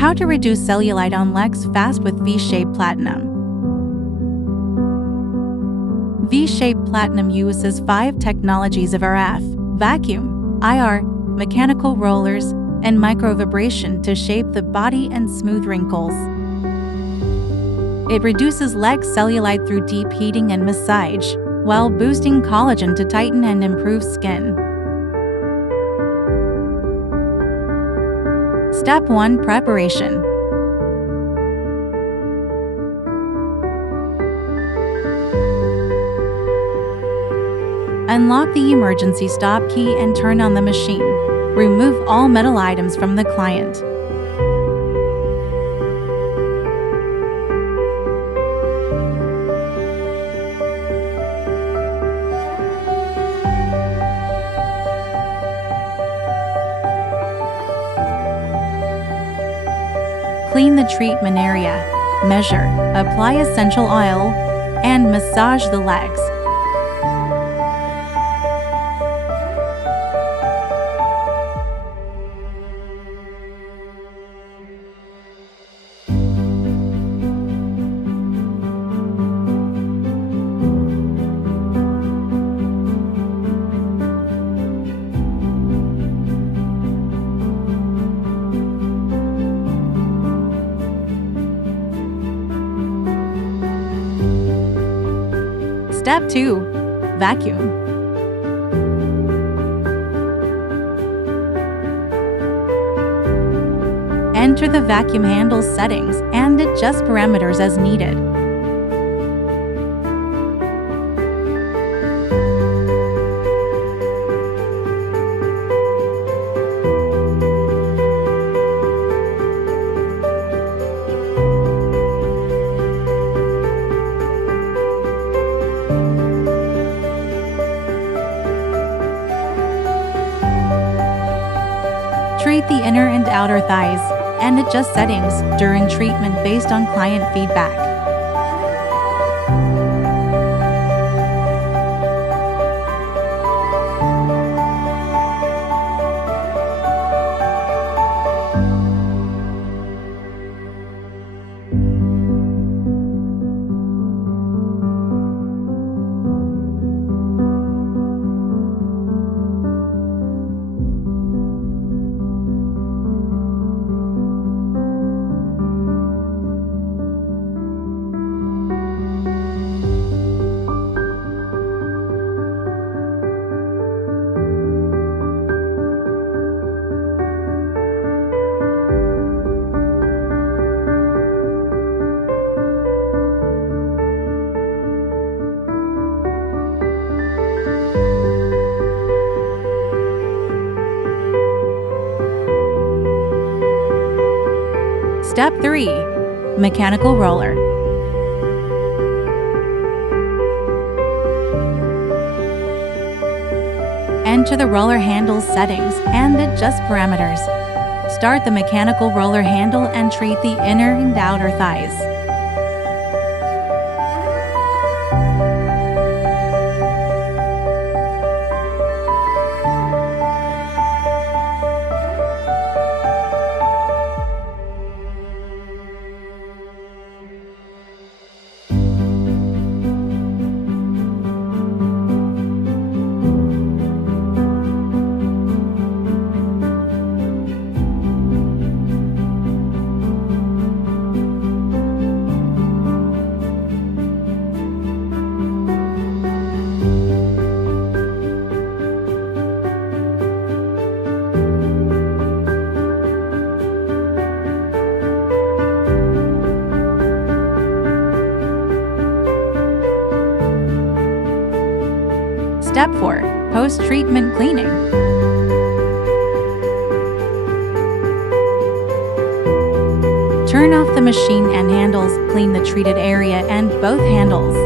How to reduce cellulite on legs fast with V-shaped platinum. V-shaped platinum uses 5 technologies of RF, vacuum, IR, mechanical rollers, and microvibration to shape the body and smooth wrinkles. It reduces leg cellulite through deep heating and massage, while boosting collagen to tighten and improve skin. Step 1. Preparation. Unlock the emergency stop key and turn on the machine. Remove all metal items from the client. Clean the treatment area, measure, apply essential oil, and massage the legs. Step 2. Vacuum. Enter the vacuum handle settings and adjust parameters as needed. Treat the inner and outer thighs, and adjust settings during treatment based on client feedback. Step 3. Mechanical roller. Enter the roller handle settings and adjust parameters. Start the mechanical roller handle and treat the inner and outer thighs. Step 4. Post-treatment cleaning. Turn off the machine and handles, clean the treated area and both handles.